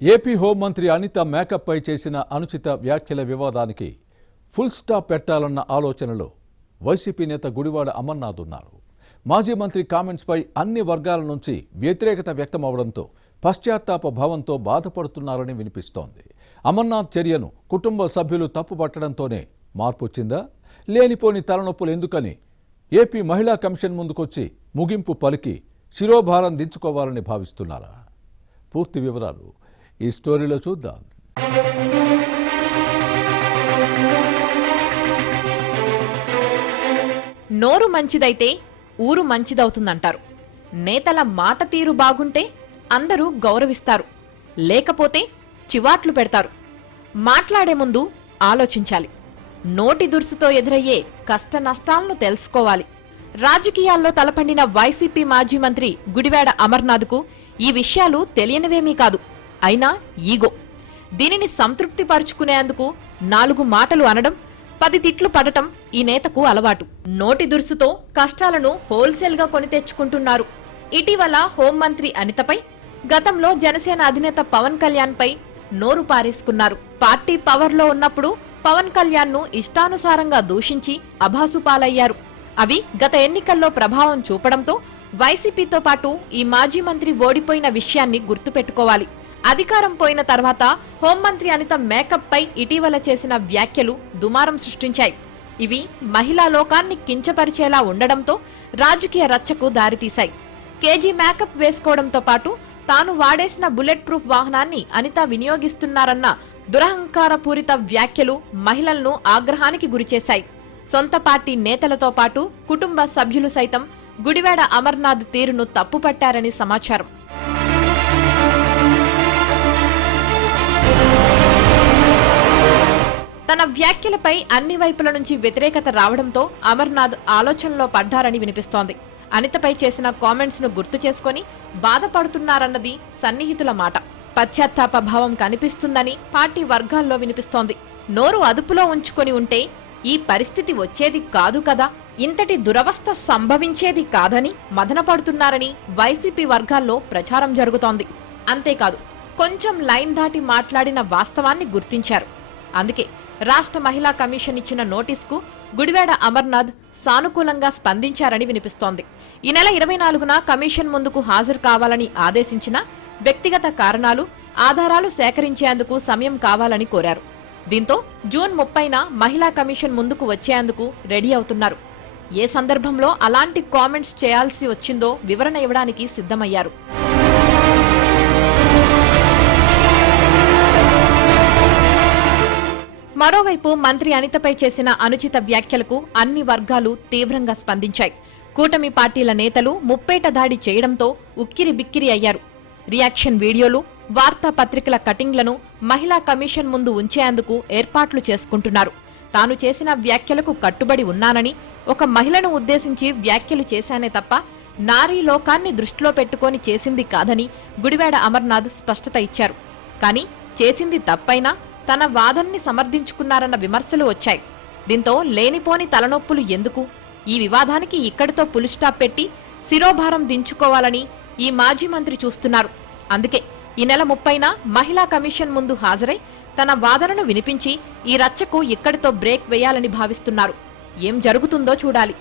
AP హోంమంత్రి Anitha makeup పై చేసిన అనుచిత వ్యాఖ్యల వివాదానికి ఫుల్ స్టాప్ పెట్టాలన్న ఆలోచనలో వైసీపీ నేత గుడివాడ అమర్నాథ్ ఉన్నారు. మాజీ మంత్రి కామెంట్స్ పై అన్ని వర్గాల నుంచి వ్యతిరేకత వ్యక్తమవడంతో పశ్చాత్తాప భావంతో బాధపడుతున్నారని వినిపిస్తోంది. అమర్నాథ్ చర్యను కుటుంబ సభ్యులు తప్పుపట్టడంతోనే మార్పు వచ్చిందా? లేనిపోని తలనొప్పులు ఎందుకని ఏపీ మహిళా కమిషన్ ముందుకొచ్చి ముగింపు పలికి శిరోభారం దించుకోవాలని భావిస్తున్నారా? పూర్తి వివరాలు ఈ స్టోరీలో చూద్దాం. నోరు మంచిదైతే ఊరు మంచిదవుతుందంటారు. నేతల మాట తీరు బాగుంటే అందరూ గౌరవిస్తారు, లేకపోతే చివాట్లు పెడతారు. మాట్లాడే ముందు ఆలోచించాలి. నోటి దురుసుతో ఎదురయ్యే కష్ట నష్టాలను తెలుసుకోవాలి. రాజకీయాల్లో తలపండిన వైసీపీ మాజీ మంత్రి గుడివాడ అమర్నాథ్కు ఈ విషయాలు తెలియనివేమీ కాదు. అయినా ఈగో. దీనిని సంతృప్తి పరుచుకునేందుకు 4 మాటలు అనడం, 10 తిట్లు పడటం ఈ నేతకు అలవాటు. నోటి దురుసుతో కష్టాలను హోల్సేల్గా కొని తెచ్చుకుంటున్నారు. ఇటీవల హోంమంత్రి అనితపై, గతంలో జనసేన అధినేత పవన్ కళ్యాణ్ పై నోరు పారేసుకున్నారు. పార్టీ పవర్లో ఉన్నప్పుడు పవన్ కళ్యాణ్ ను ఇష్టానుసారంగా దూషించి అభాసుపాలయ్యారు. అవి గత ఎన్నికల్లో ప్రభావం చూపడంతో వైసీపీతో పాటు ఈ మాజీ మంత్రి ఓడిపోయిన విషయాన్ని గుర్తుపెట్టుకోవాలి. అధికారం పోయిన తర్వాత హోంమంత్రి అనిత మేకప్ పై ఇటీవల చేసిన వ్యాఖ్యలు దుమారం సృష్టించాయి. ఇవి మహిళా లోకాన్ని కించపరిచేలా ఉండడంతో రాజకీయ రచ్చకు దారితీశాయి. కేజీ మేకప్ వేసుకోవడంతో పాటు తాను వాడేసిన బుల్లెట్ ప్రూఫ్ వాహనాన్ని అనిత వినియోగిస్తున్నారన్న దురహంకారపూరిత వ్యాఖ్యలు మహిళలను ఆగ్రహానికి గురిచేశాయి. సొంత పార్టీ నేతలతో పాటు కుటుంబ సభ్యులు సైతం గుడివాడ అమర్నాథ్ తీరును తప్పుపట్టారని సమాచారం. తన వ్యాఖ్యలపై అన్ని వైపుల నుంచి వ్యతిరేకత రావడంతో అమర్నాథ్ ఆలోచనలో పడ్డారని వినిపిస్తోంది. అనితపై చేసిన కామెంట్స్ ను గుర్తు చేసుకుని బాధపడుతున్నారన్నది సన్నిహితుల మాట. పశ్చాత్తాప భావం కనిపిస్తుందని పార్టీ వర్గాల్లో వినిపిస్తోంది. నోరు అదుపులో ఉంచుకొని ఉంటే ఈ పరిస్థితి వచ్చేది కాదు కదా, ఇంతటి దురవస్థ సంభవించేది కాదని మదనపడుతున్నారని వైసీపీ వర్గాల్లో ప్రచారం జరుగుతోంది. అంతేకాదు, కొంచెం లైన్ దాటి మాట్లాడిన వాస్తవాన్ని గుర్తించారు. అందుకే రాష్ట్ర మహిళా కమిషన్ ఇచ్చిన నోటీస్కు గుడివాడ అమర్నాథ్ సానుకూలంగా స్పందించారని వినిపిస్తోంది. ఈ నెల 24న కమిషన్ ముందుకు హాజరు కావాలని ఆదేశించిన వ్యక్తిగత కారణాలు, ఆధారాలు సేకరించేందుకు సమయం కావాలని కోరారు. దీంతో జూన్ 30న మహిళా కమిషన్ ముందుకు వచ్చేందుకు రెడీ అవుతున్నారు. ఏ సందర్భంలో అలాంటి కామెంట్స్ చేయాల్సి వచ్చిందో వివరణ ఇవ్వడానికి సిద్ధమయ్యారు. మరోవైపు మంత్రి అనితపై చేసిన అనుచిత వ్యాఖ్యలకు అన్ని వర్గాలు తీవ్రంగా స్పందించాయి. కూటమి పార్టీల నేతలు ముప్పేట దాడి చేయడంతో ఉక్కిరి బిక్కిరి అయ్యారు. రియాక్షన్ వీడియోలు, వార్తాపత్రికల కటింగ్లను మహిళా కమిషన్ ముందు ఉంచేందుకు ఏర్పాట్లు చేసుకుంటున్నారు. తాను చేసిన వ్యాఖ్యలకు కట్టుబడి ఉన్నానని, ఒక మహిళను ఉద్దేశించి వ్యాఖ్యలు చేశానే తప్ప నారీ లోకాన్ని దృష్టిలో పెట్టుకొని చేసింది కాదని గుడివాడ అమర్నాథ్ స్పష్టత ఇచ్చారు. కానీ చేసింది తప్పైనా తన వాదనని సమర్థించుకున్నారన్న విమర్శలు వచ్చాయి. దీంతో లేనిపోని తలనొప్పులు ఎందుకు, ఈ వివాదానికి ఇక్కడితో పులిస్టాప్ పెట్టి శిరోభారం దించుకోవాలని ఈ మాజీ మంత్రి చూస్తున్నారు. అందుకే ఈ నెల 30న మహిళా కమిషన్ ముందు హాజరై తన వాదనను వినిపించి ఈ రచ్చకు ఇక్కడితో బ్రేక్ వేయాలని భావిస్తున్నారు. ఏం జరుగుతుందో చూడాలి.